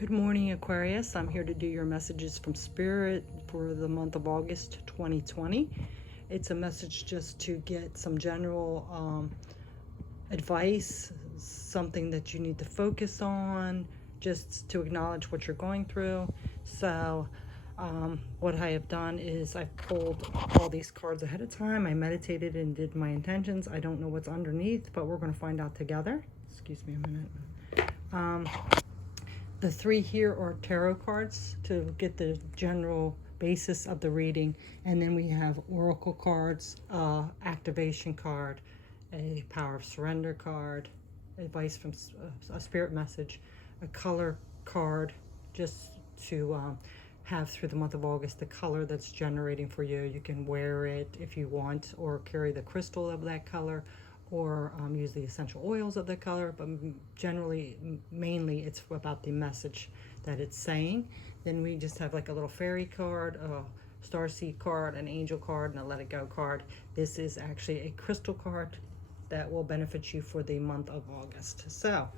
Good morning, Aquarius. I'm here to do your messages from Spirit for the month of August 2020. It's a message just to get some general advice, something that you need to focus on, just to acknowledge what you're going through. So what I have done is I've pulled all these cards ahead of time. I meditated and did my intentions. I don't know what's underneath, but we're going to find out together. Excuse me a minute. The three here are tarot cards to get the general basis of the reading, and then we have oracle cards, activation card, a power of surrender card, advice from a spirit message, a color card just to have through the month of August the color that's generating for you. You can wear it if you want, or carry the crystal of that color, or use the essential oils of the color, but mainly it's about the message that it's saying. Then we just have like a little fairy card, a starseed card, an angel card, and a let it go card. This is actually a crystal card that will benefit you for the month of August. So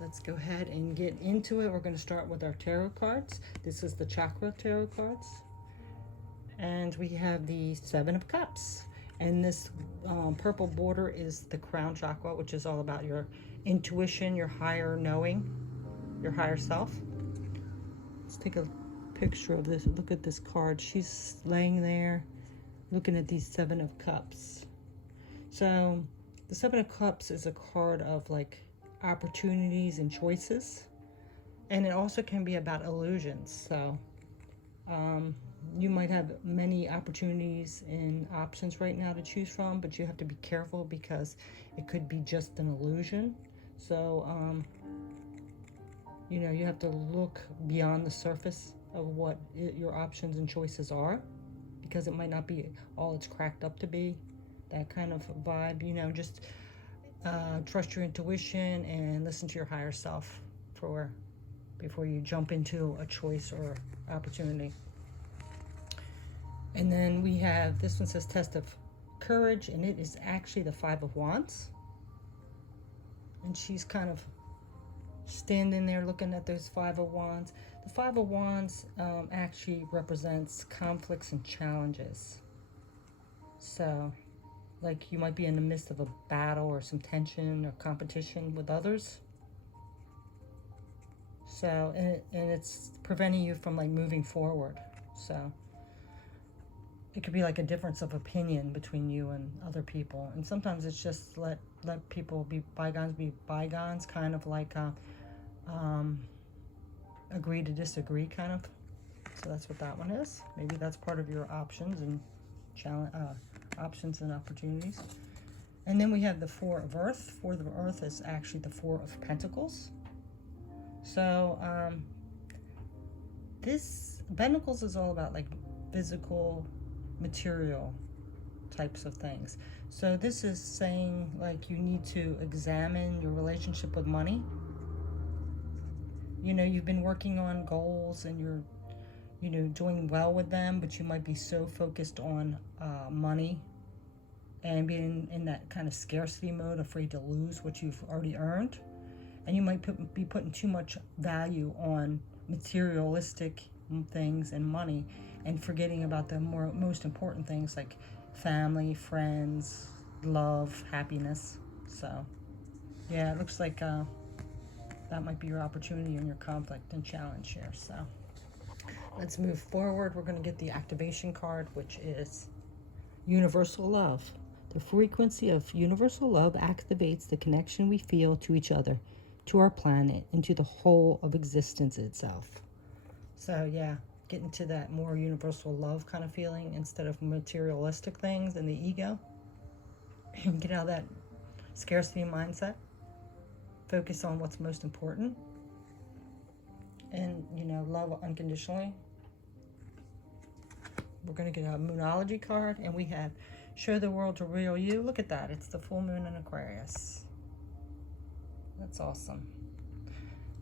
let's go ahead and get into it. We're going to start with our tarot cards. This is the chakra tarot cards, and we have the Seven of Cups. And this purple border is the crown chakra, which is all about your intuition, your higher knowing, your higher self. Let's take a picture of this. Look at this card. She's laying there looking at these Seven of Cups. So the Seven of Cups is a card of like opportunities and choices. And it also can be about illusions. So you might have many opportunities and options right now to choose from, but you have to be careful because it could be just an illusion. So, you have to look beyond the surface of what your options and choices are, because it might not be all it's cracked up to be, that kind of vibe. Just trust your intuition and listen to your higher self before you jump into a choice or opportunity. And then we have, this one says Test of Courage, and it is actually the Five of Wands. And she's kind of standing there looking at those Five of Wands. The Five of Wands actually represents conflicts and challenges. So, like you might be in the midst of a battle or some tension or competition with others. So, and it's preventing you from like moving forward. So it could be like a difference of opinion between you and other people, and sometimes it's just let people be bygones, kind of like agree to disagree, kind of. So that's what that one is. Maybe that's part of your options and options and opportunities. And then we have the Four of Earth. Four of Earth is actually the Four of Pentacles. So this Pentacles is all about like physical, material types of things. So this is saying like you need to examine your relationship with money. You've been working on goals and you're doing well with them, but you might be so focused on money and being in that kind of scarcity mode, afraid to lose what you've already earned. And you might be putting too much value on materialistic things and money, and forgetting about the most important things like family, friends, love, happiness. So yeah, it looks like that might be your opportunity and your conflict and challenge here. So let's move forward. We're going to get the activation card, which is universal love. The frequency of universal love activates the connection we feel to each other, to our planet, and to the whole of existence itself. So yeah, get into that more universal love kind of feeling instead of materialistic things and the ego. And get out of that scarcity mindset. Focus on what's most important. And, love unconditionally. We're going to get a Moonology card, and we have Show the World the Real You. Look at that. It's the full moon in Aquarius. That's awesome.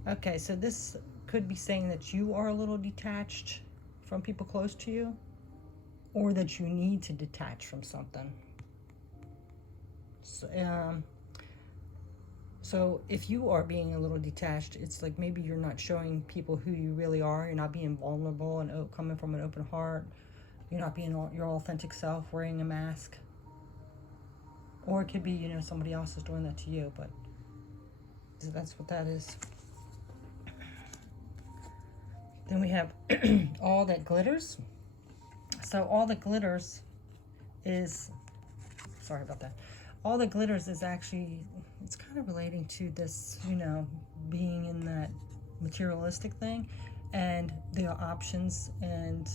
Okay, so this could be saying that you are a little detached from people close to you, or that you need to detach from something. So if you are being a little detached, it's like maybe you're not showing people who you really are. You're not being vulnerable and coming from an open heart. You're not being your authentic self, wearing a mask. Or it could be, you know, somebody else is doing that to you, but that's what that is. Then we have all that glitters. So all that glitters is, sorry about that. All that glitters is actually, it's kind of relating to this, you know, being in that materialistic thing and the options and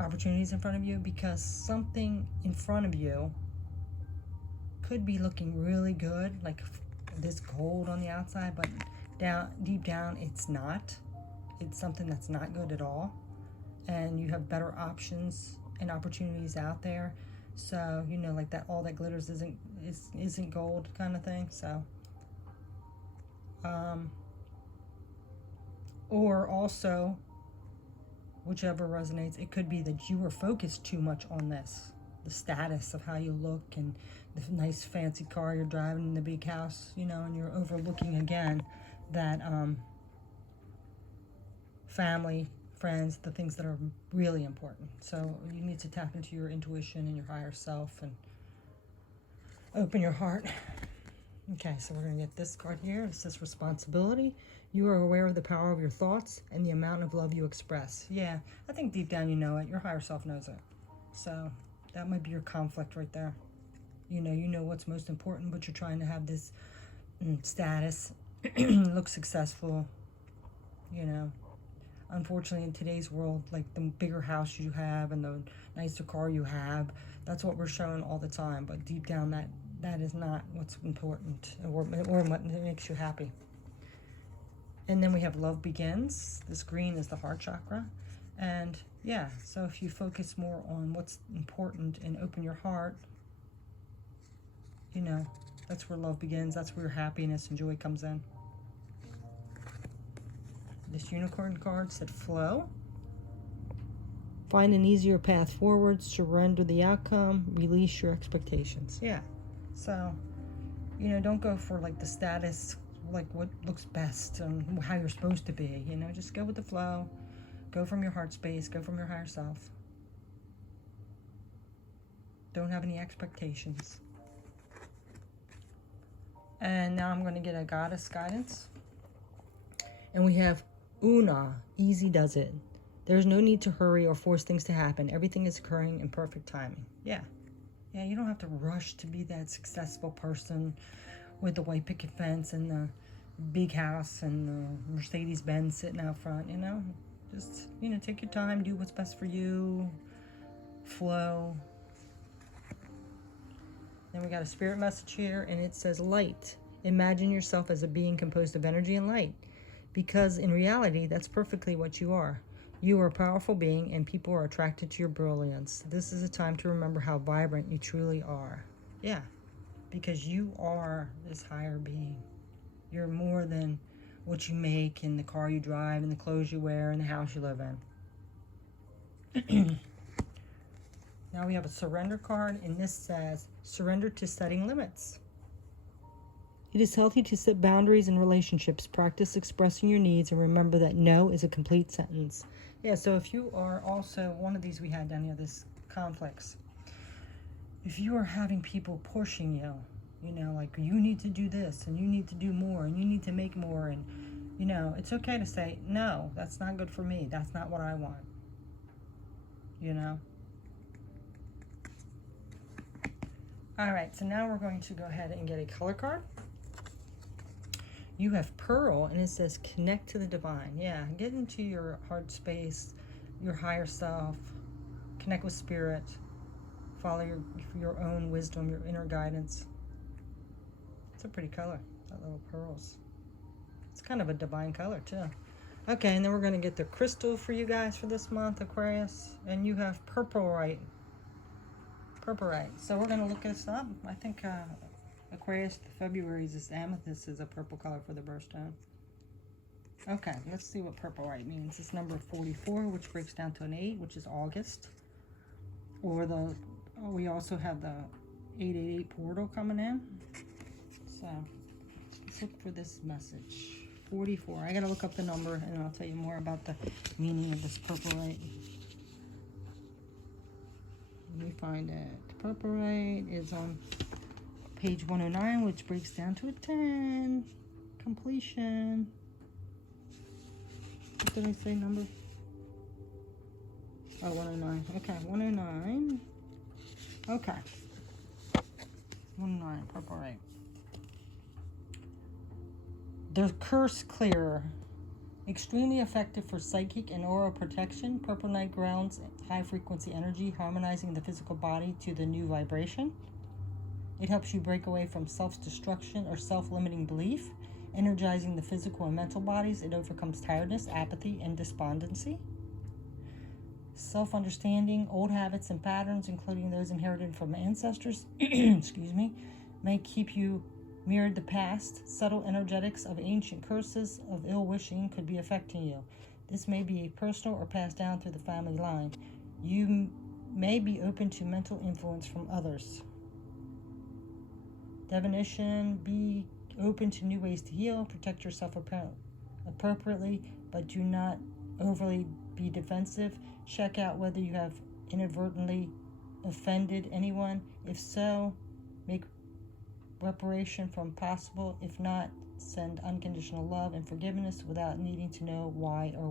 opportunities in front of you, because something in front of you could be looking really good, like this gold on the outside, but deep down it's not. It's something that's not good at all, and you have better options and opportunities out there. So, you know, like that, all that glitters isn't gold kind of thing. So or also, whichever resonates, it could be that you are focused too much on this, the status of how you look and the nice fancy car you're driving in the big house, you know, and you're overlooking again that family, friends, the things that are really important. So you need to tap into your intuition and your higher self and open your heart. Okay, so we're going to get this card here. It says responsibility. You are aware of the power of your thoughts and the amount of love you express. Yeah, I think deep down you know it. Your higher self knows it. So that might be your conflict right there. You know what's most important, but you're trying to have this status, look successful, you know. Unfortunately, in today's world, like the bigger house you have and the nicer car you have, that's what we're showing all the time. But deep down, that is not what's important or what makes you happy. And then we have love begins. This green is the heart chakra. And yeah, so if you focus more on what's important and open your heart, you know, that's where love begins. That's where happiness and joy comes in. This unicorn card said flow. Find an easier path forward, surrender the outcome, release your expectations. Yeah. So, you know, don't go for like the status, like what looks best and how you're supposed to be. You know, just go with the flow. Go from your heart space. Go from your higher self. Don't have any expectations. And now I'm going to get a goddess guidance. And we have Una, easy does it. There's no need to hurry or force things to happen. Everything is occurring in perfect timing. Yeah. Yeah, you don't have to rush to be that successful person with the white picket fence and the big house and the Mercedes-Benz sitting out front, you know. Just, you know, take your time, do what's best for you, flow. Then we got a spirit message here, and it says light. Imagine yourself as a being composed of energy and light, because in reality, that's perfectly what you are. You are a powerful being, and people are attracted to your brilliance. This is a time to remember how vibrant you truly are. Yeah, because you are this higher being. You're more than what you make and the car you drive and the clothes you wear and the house you live in. Now we have a surrender card, and this says, surrender to setting limits. It is healthy to set boundaries in relationships, practice expressing your needs, and remember that no is a complete sentence. Yeah, so if you are also, one of these we had down here, this conflicts. If you are having people pushing you, you know, like you need to do this and you need to do more and you need to make more, and, you know, it's okay to say, no, that's not good for me. That's not what I want. You know? All right, so now we're going to go ahead and get a color card. You have Pearl, and it says connect to the divine. Yeah, get into your heart space, your higher self, connect with spirit, follow your own wisdom, your inner guidance. It's a pretty color, that little pearls. It's kind of a divine color too. Okay, and then we're going to get the crystal for you guys for this month, Aquarius, and you have purpleite. Purpleite. So we're going to look this up. I think Aquarius, February's is amethyst is a purple color for the birthstone. Okay, let's see what purpleite means. It's number 44, which breaks down to an 8, which is August. Or we also have the 888 portal coming in. So let's let's look for this message. 44. I gotta look up the number and I'll tell you more about the meaning of this purpurite. Let me find it. Purpurite is on page 109, which breaks down to a 10. Completion. What did I say number? Oh, 109. Okay, 109. Okay. 109, purpurite. The curse clearer. Extremely effective for psychic and oral protection. Purpurite grounds high frequency energy, harmonizing the physical body to the new vibration. It helps you break away from self-destruction or self-limiting belief, energizing the physical and mental bodies. It overcomes tiredness, apathy, and despondency. Self-understanding, old habits and patterns, including those inherited from ancestors, excuse me, may keep you mirrored the past. Subtle energetics of ancient curses of ill wishing could be affecting you. This may be personal or passed down through the family line. You may be open to mental influence from others. Definition: be open to new ways to heal. Protect yourself appropriately, but do not overly be defensive. Check out whether you have inadvertently offended anyone. If so, make reparation from possible. If not, send unconditional love and forgiveness without needing to know why or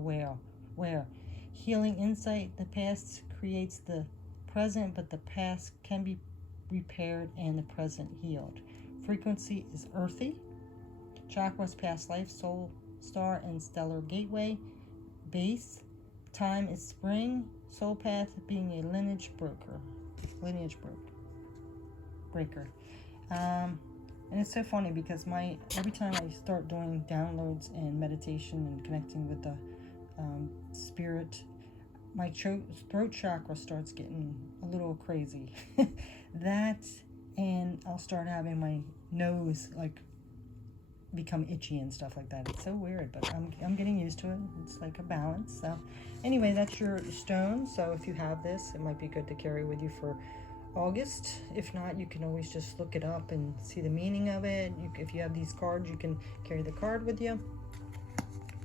where. Healing insight: the past creates the present, but the past can be repaired and the present healed. Frequency is earthy. Chakras: past life, soul star, and stellar gateway. Base: time is spring. Soul path: being a lineage breaker. And it's so funny because every time I start doing downloads and meditation and connecting with the spirit, my throat chakra starts getting a little crazy. That, and I'll start having my nose like become itchy and stuff like that. It's so weird, but I'm getting used to it. It's like a balance. So anyway, that's your stone. So if you have this, it might be good to carry with you for August. If not, you can always just look it up and see the meaning of it. If you have these cards, you can carry the card with you.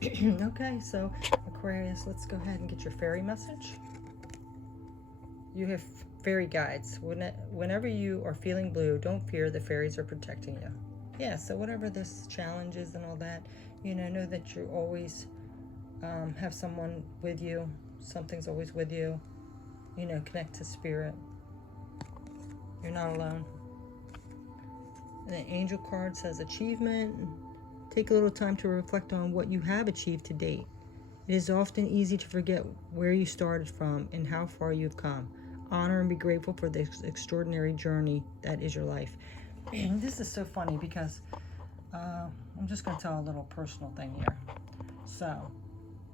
Okay, so Aquarius, let's go ahead and get your fairy message. You have fairy guides. Whenever you are feeling blue, don't fear, the fairies are protecting you. Yeah, so whatever this challenge is and all that, know that you always have someone with you. Something's always with you. Connect to spirit. You're not alone. And the angel card says achievement. Take a little time to reflect on what you have achieved to date. It is often easy to forget where you started from and how far you've come. Honor and be grateful for this extraordinary journey that is your life. And this is so funny because I'm just going to tell a little personal thing here. So,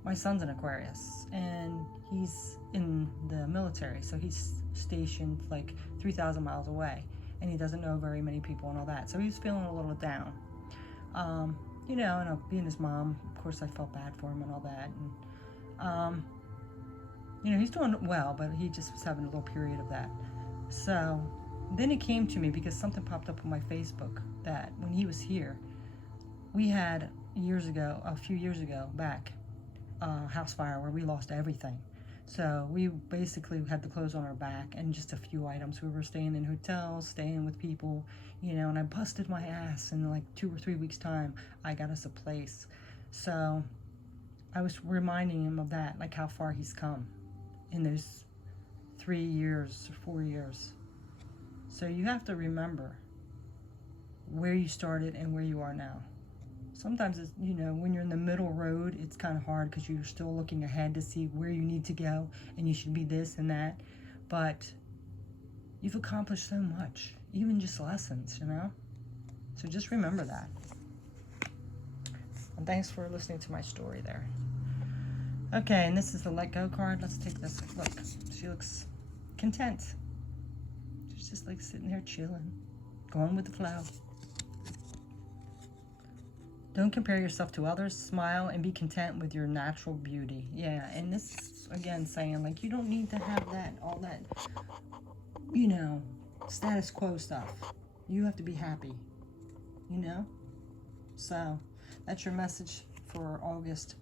my son's an Aquarius, and he's in the military, so he's stationed like 3,000 miles away, and he doesn't know very many people and all that, so he's feeling a little down. And being his mom, of course, I felt bad for him and all that, and he's doing well, but he just was having a little period of that. So then it came to me because something popped up on my Facebook that when he was here, we had a few years ago back, house fire where we lost everything. So we basically had the clothes on our back and just a few items. We were staying in hotels, staying with people, and I busted my ass in like 2 or 3 weeks time. I got us a place. So I was reminding him of that, like how far he's come in those 3 years or 4 years. So you have to remember where you started and where you are now. Sometimes it's, when you're in the middle road, it's kind of hard because you're still looking ahead to see where you need to go and you should be this and that. But you've accomplished so much, even just lessons, So just remember that. And thanks for listening to my story there. Okay, and this is the Let Go card. Let's take this look. She looks content. She's just like sitting there chilling, going with the flow. Don't compare yourself to others. Smile and be content with your natural beauty. Yeah, and this is, again, saying, like, you don't need to have all that, status quo stuff. You have to be happy, So that's your message for August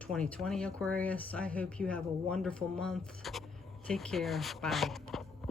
2020, Aquarius. I hope you have a wonderful month. Take care. Bye.